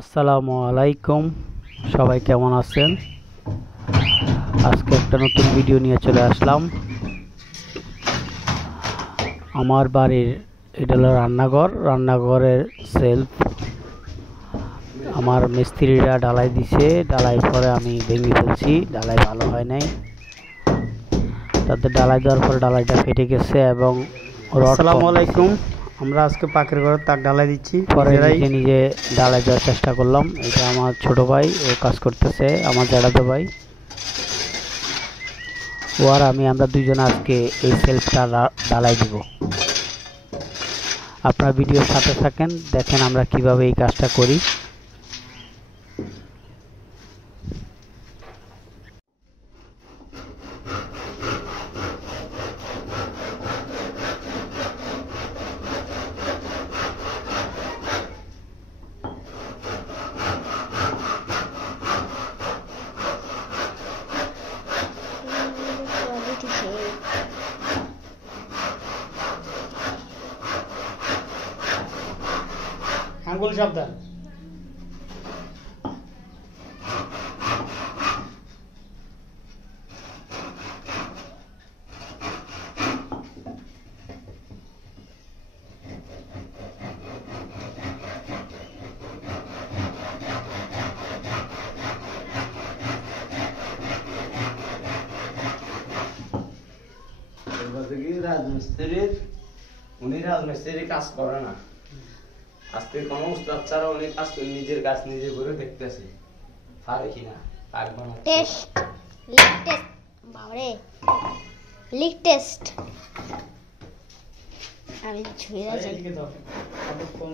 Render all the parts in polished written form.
আসসালামু আলাইকুম, সবাই কেমন আছেন? আজকে একটা নতুন ভিডিও নিয়ে চলে আসলাম। আমার বাড়ির এটা হলো রান্নাঘরের সেলফ আমার মিস্ত্রিরা ঢালাই দিছে। ঢালাই পরে আমি ভেঙে ফেলছি, ঢালাই ভালো হয় নাই। তাদের ঢালাই দেওয়ার পরে ঢালাইটা ফেটে গেছে এবং আসসালামু আলাইকুম, আমরা আজকে পাকের ঘরে তার ঢালাই দিচ্ছি। পরে নিজে নিজে ঢালাই দেওয়ার চেষ্টা করলাম। এটা আমার ছোট ভাই, ও কাজ করতেছে, আমার জ্যাঠাতো ভাই। ও আর আমরা দুইজন আজকে এই সেলফটা ঢালাই দিব। আপনারা ভিডিওর সাথে থাকেন, দেখেন আমরা কিভাবে এই কাজটা করি। আঙ্গুল সাবধান। রাজমিস্ত্রির কাজ করে না, আজকে কোন উস্তাদ ছাড়া উনি কাজ নিজের কাজ নিজে করে দেখতেছে পারে কিনা। পাক বানাচ্ছে টেস্ট লিক টেস্ট বাবারে লিক টেস্ট আমি ছুঁয়ে যাচ্ছি। এদিকে দাও, আবার কোন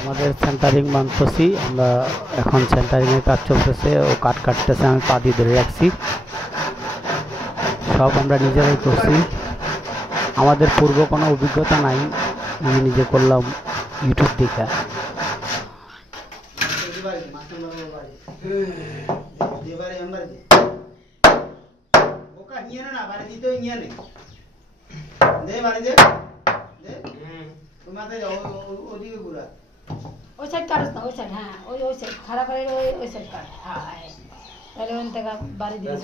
আমাদের সেন্টারিং মানতেছি আমরা, এখন সেন্টারিং এর কাজ চলতেছে। ও কাট কাটতেছে, আমি পা দিয়ে ধরে রাখছি। সব আমরা নিজেরাই করছি, আমাদের পূর্ব কোনো অভিজ্ঞতা নাই, নিজে নিজে করলাম ইউটিউব দেখে। ওই সাইড কাটস না, ওই সাইড, হ্যাঁ ওই ওই সাইড খারাপ করে ওই সাইড কাট, হ্যাঁ তাহলে ওখান থেকে বাড়ি দিয়ে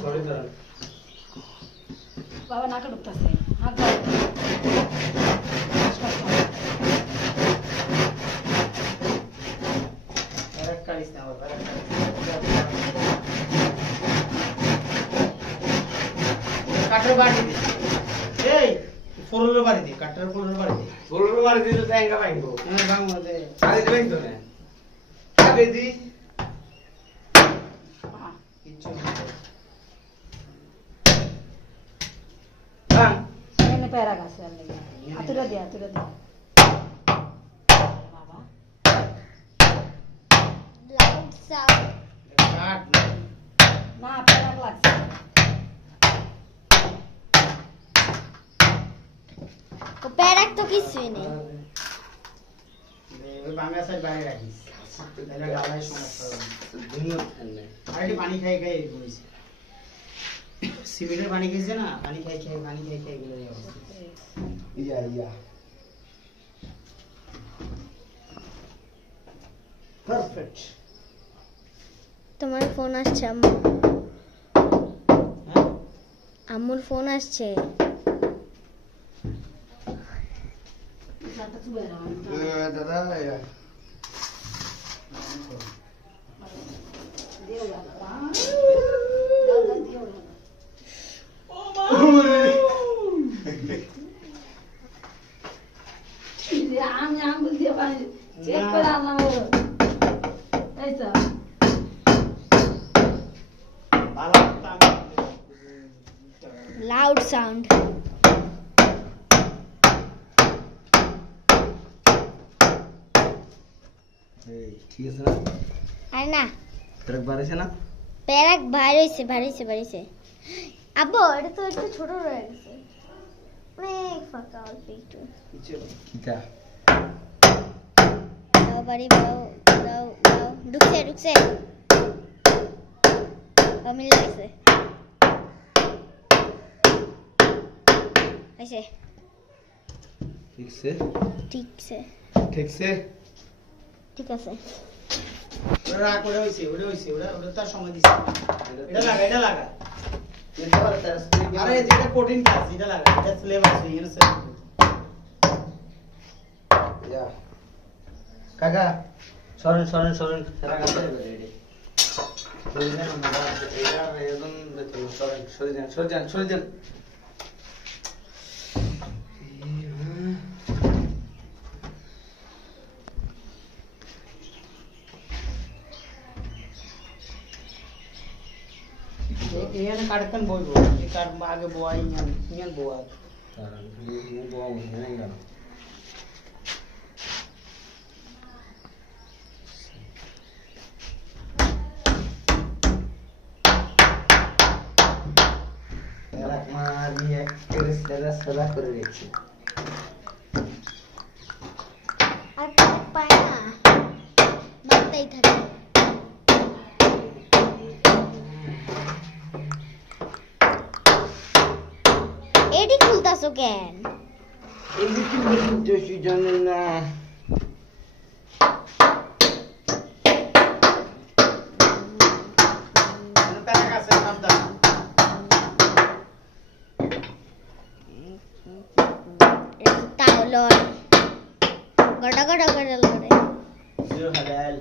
বাবা নাকে ঢুকতেছে হাত কাঠের বাড়ি দে, এই ফোরের বাড়ি দে, কাঠের ফোরের বাড়ি দে, ফোরের বাড়ি দিলে জায়গা ভাঙবো। হ্যাঁ ভাঙবো দে, আগে দিবেন তো না, আগে দি কিচ্ছু ভাঙ। এখানে প্যারা গাছে আর লেগে হাতুড়া দিয়ে বাবা লাউড সাউন্ড কাট না প্যারা লাগছে। ও প্যারাক তো কিছুই নেই। ওই বাংলা সাইড বাইরে রাখিস, তাহলে গালায় সমস্যা হবে। দুনিয়া এনে আর কি পানি খাই খাই বইছে, সিমেন্টের পানি খেয়েছে না, পানি খাই খাই এগুলো এই অবস্থা। ইয়া পারফেক্ট। তোমার ফোন আসছে আম্মু, হ্যাঁ আম্মুর ফোন আসছে। দাদা আমি আঙ্গুল দিয়ে চেক করে আনলাম। এই তো লাউড সাউন্ড ঠিক আছে না? আর না ট্রাক বাড়াইছে না? প্যারাক বাইরেছে। আব্বু এটা তো একটু ছোট রয়ে গেছে। অনেক ফাঁকা অল্প একটু কিটা দাও বাড়ি দাও দাও দাও ঢুকছে ঢুকছে মিল লাগছে আইছে ঠিকছে ঠিকছে ঠিকছে ঠিক আছে ওটা রাখ, ওটা হইছে, ওটা তার সময় দিছে। এটা লাগা। আরে যেটা কঠিন কাজ, এটা লাগা। এটা সিলেবাস হয়ে গেছে। কাকা সরেন সরেন সরেন রাখা যাবে রেডি সরে যান আমরা এটা একদম সরেন সরে যান সরে যান সরে যান এখানে কাটকান বইবো, এই কাট আগে বয় ইয়ান বয়। তারা মু বউ নেই গেল মারিয়ে করে সাদা করে রেখেছি আর পায় না বাড়তেই থাকে এডি খুলতাছো কেন এই কি বলতে জানেন না প্যারাক আছে নামটা। তাও লয় গড়া গড়া করে লড়ে জিরো হালাল।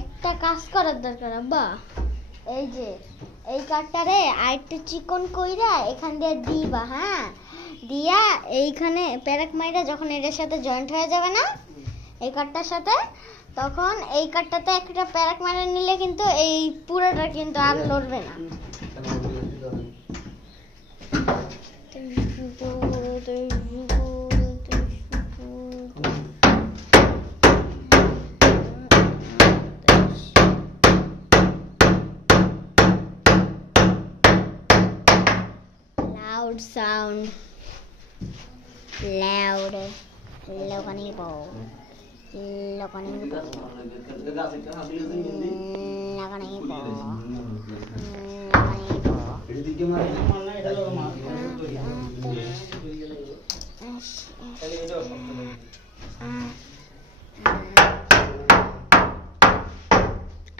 একটা কাজ করার দরকার আব্বা এই যে এই কাঠটারে আরেকটু চিকন কইরা এখান দিয়ে দিবা হ্যাঁ দিয়া এইখানে প্যারাক মাইরা যখন এটার সাথে জয়েন্ট হয়ে যাবে না এই কাঠটার সাথে তখন এই কাঠটাতে একটা প্যারাক মারা নিলে কিন্তু এই পুরোটা কিন্তু আর লড়বে না loud sound loud loganibo loganibo এদিকে মারি মাল না, এটা লোক মাল। তাহলে এটাও শক্ত হবে।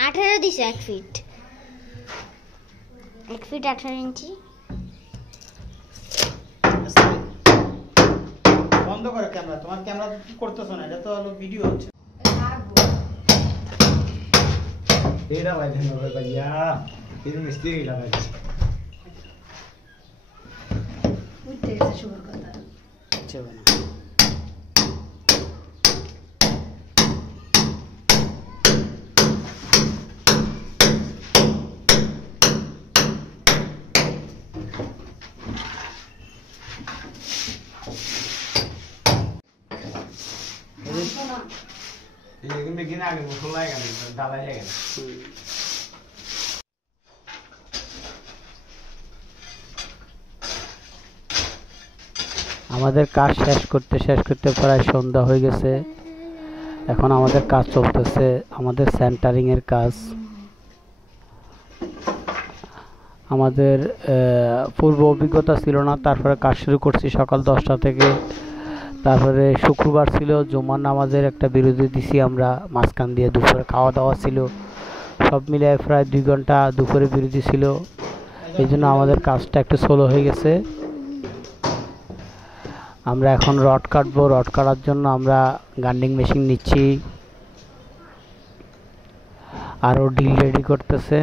18 দিছে 1 ফিট 18 ইঞ্চি বন্ধ করো ক্যামেরা, তোমার ক্যামেরা কি করতেছো না, এটা তো হলো ভিডিও হচ্ছে। এটা বাইরে হবে ভাইয়া এই মিস্ত্রি লাগাচ্ছি উঠতে গেছে শুভর কথা আচ্ছা না ini begini agak mulai kan dalanya kan আমাদের কাজ শেষ করতে প্রায় সন্ধ্যা হয়ে গেছে এখন আমাদের কাজ চলতেছে আমাদের সেন্টারিং এর কাজ আমাদের পূর্ব অভিজ্ঞতা ছিল না তারপরে কাজ শুরু করছি সকাল 10টা থেকে তারপরে শুক্রবার ছিল জুমার নামাজের একটা বিরতি দিছি আমরা মাঝখান দিয়ে দুপুরে খাওয়া দাওয়া ছিল সব মিলিয়ে প্রায় 2 ঘন্টা দুপুরে বিরতি ছিল এইজন্য আমাদের কাজটা একটু স্লো হয়ে গেছে আমরা এখন রড কাটবো রড কাটার জন্য আমরা গান্ডিং মেশিন নিচ্ছি আরো ডিল রেডি করতেছে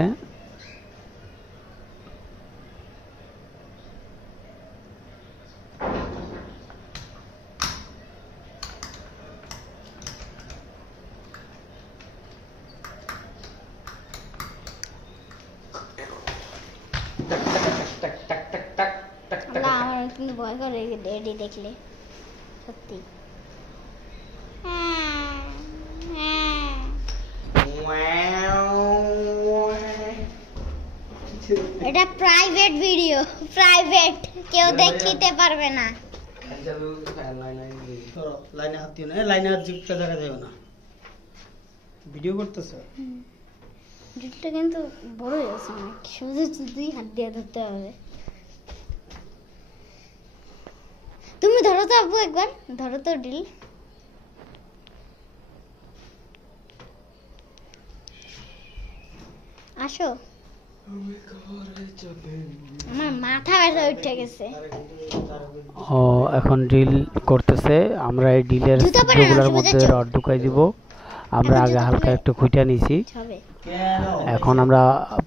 না আমার কিন্তু ভয় করে এডি দেখলে সত্যি wow এটা প্রাইভেট ভিডিও, প্রাইভেট, কেউ দেখিতে পারবে না। ধরো লাইনে হাত দিও না, লাইনে হাত জিপটা দেখা যাবে না, ভিডিও করতেছে। ড্রিলটা কিন্তু বড় হয়ে গেছে অনেক, শুধু দুই হাত দিয়ে ধরতে হবে। তুমি ধরো তো আব্বু, একবার ধরো তো ড্রিল। আসো, আমার মাথা ব্যথা উঠে গেছে। ও এখন ড্রিল করতেছে। আমরা এই ড্রিলের জুতা পরে নাও, ডুগুলার শুভ মধ্যে যাচ্ছো? রড ঢুকাই দিব। আমরা এখন আগে জুতা হালকা পরে? একটু খুঁটা নিছি, হবে। এখন আমরা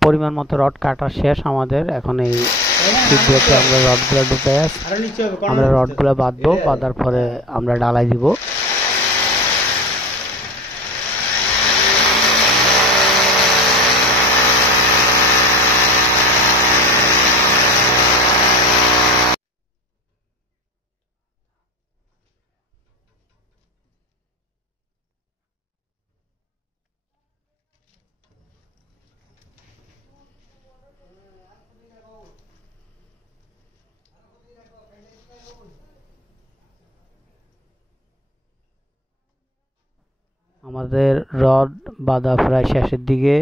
পরিমাণ মতো রড কাটা শেষ আমাদের। এখন এই ভিডিওতে আমরা রডগুলো ঢুকাই আছি। আরো নিচে হবে, আমরা রডগুলো বাঁধবো, বাঁধার পরে আমরা ডালাই দিব। আমাদের রড বাঁধা প্রায় শেষের দিকে,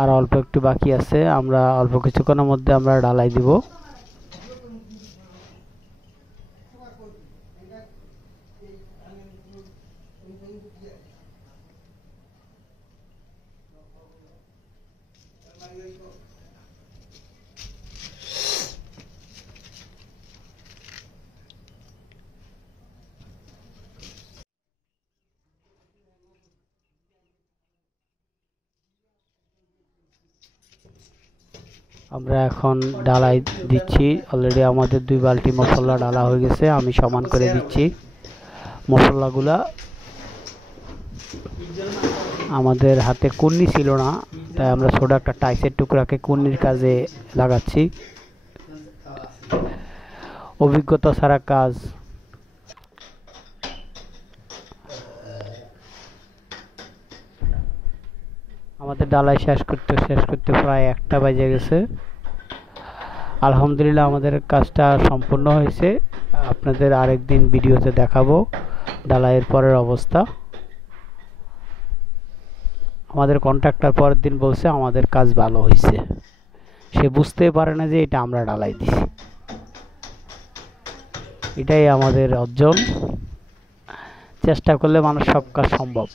আর অল্প একটু বাকি আছে। আমরা অল্প কিছুক্ষণের মধ্যে আমরা ডালাই দিব। আমরা এখন ডালাই দিচ্ছি। অলরেডি আমাদের 2 বালতি মশলা ডালা হয়ে গেছে। আমি সমান করে দিচ্ছি মশলাগুলা। আমাদের হাতে কুন্নি ছিল না, তাই আমরা ছোট একটা টাইসের টুকরাকে কুন্নির কাজে লাগাচ্ছি। অভিজ্ঞতা ছাড়া কাজ। আমাদের ডালাই শেষ করতে প্রায় 1টা বাজে গেছে। আলহামদুলিল্লাহ আমাদের কাজটা সম্পূর্ণ হয়েছে। আপনাদের আরেকদিন ভিডিওতে দেখাবো ডালাইয়ের পরের অবস্থা। আমাদের কন্ট্রাক্টর পরের দিন বলছে আমাদের কাজ ভালো হয়েছে। সে বুঝতেই পারে না যে এটা আমরা ডালাই দিছি। এটাই আমাদের অর্জন। চেষ্টা করলে মানুষ সব কাজ সম্ভব।